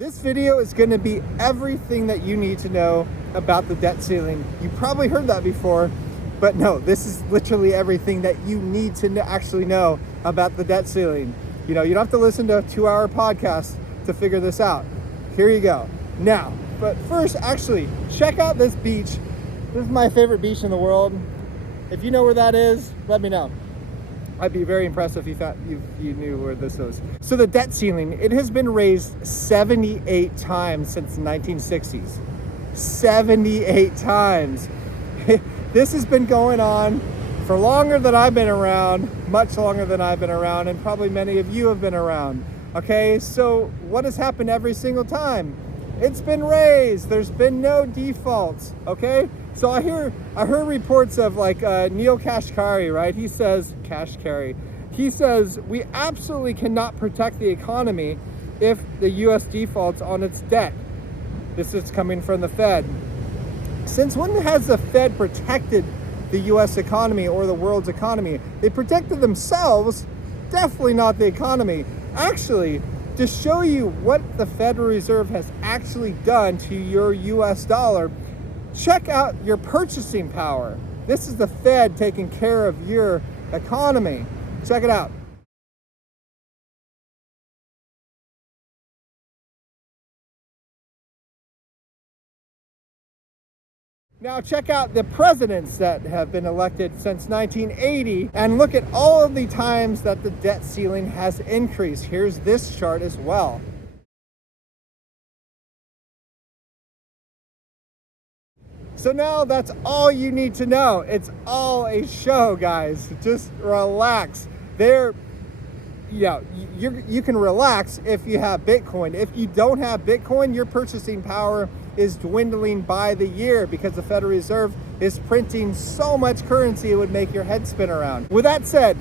This video is going to be everything that you need to know about the debt ceiling. You probably heard that before, but no, this is literally everything that you need to actually know about the debt ceiling. You know, you don't have to listen to a 2-hour podcast to figure this out. Here you go. Now, but first, actually, check out this beach. This is my favorite beach in the world. If you know where that is, let me know. I'd be very impressed if you knew where this was. So the debt ceiling, it has been raised 78 times since the 1960s. 78 times. This has been going on for longer than I've been around, much longer than I've been around, and probably many of you have been around. Okay, so what has happened every single time? It's been raised. There's been no defaults. Okay, so I heard reports of like Neil Kashkari, right? He says we absolutely cannot protect the economy if the U.S. defaults on its debt. This is coming from the Fed. Since when has the Fed protected the U.S. economy or the world's economy? They protected themselves, definitely not the economy. Actually, to show you what the Federal Reserve has actually done to your US dollar, check out your purchasing power. This is the Fed taking care of your economy. Check it out. Now check out the presidents that have been elected since 1980 and look at all of the times that the debt ceiling has increased. Here's this chart as well. So now that's all you need to know. It's all a show, guys. Just relax. You can relax if you have Bitcoin. If you don't have Bitcoin, your purchasing power is dwindling by the year because the Federal Reserve is printing so much currency it would make your head spin around. With that said,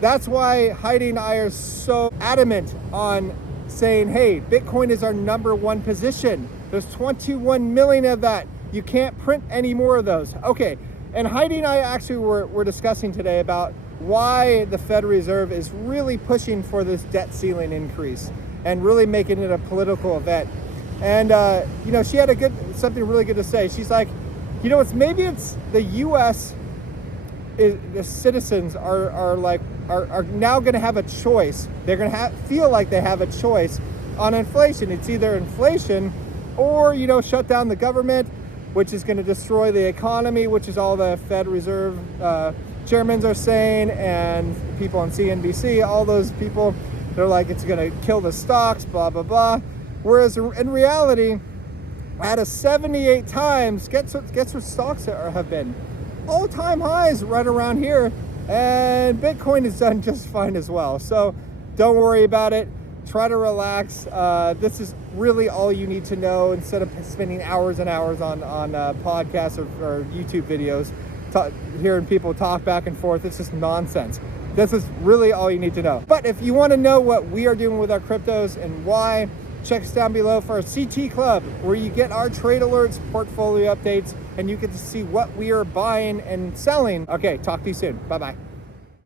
that's why Heidi and I are so adamant on saying, hey, Bitcoin is our number one position. There's 21 million of that. You can't print any more of those. Okay, and Heidi and I actually were discussing today about why the Federal Reserve is really pushing for this debt ceiling increase and really making it a political event. And she had something really good to say. She's like, maybe it's the U.S. The citizens are now going to have a choice. They're going to feel like they have a choice on inflation. It's either inflation or shut down the government, which is going to destroy the economy, which is all the Fed Reserve chairmen are saying, and people on CNBC, all those people, they're like, it's going to kill the stocks, blah, blah, blah. Whereas in reality, out of 78 times, guess what stocks have been? All-time highs right around here, and Bitcoin is done just fine as well. So don't worry about it. Try to relax. This is really all you need to know instead of spending hours and hours on podcasts or YouTube videos, hearing people talk back and forth. It's just nonsense. This is really all you need to know. But if you want to know what we are doing with our cryptos and why, check us down below for our CT Club, where you get our trade alerts, portfolio updates, and you get to see what we are buying and selling. Okay, talk to you soon. Bye-bye.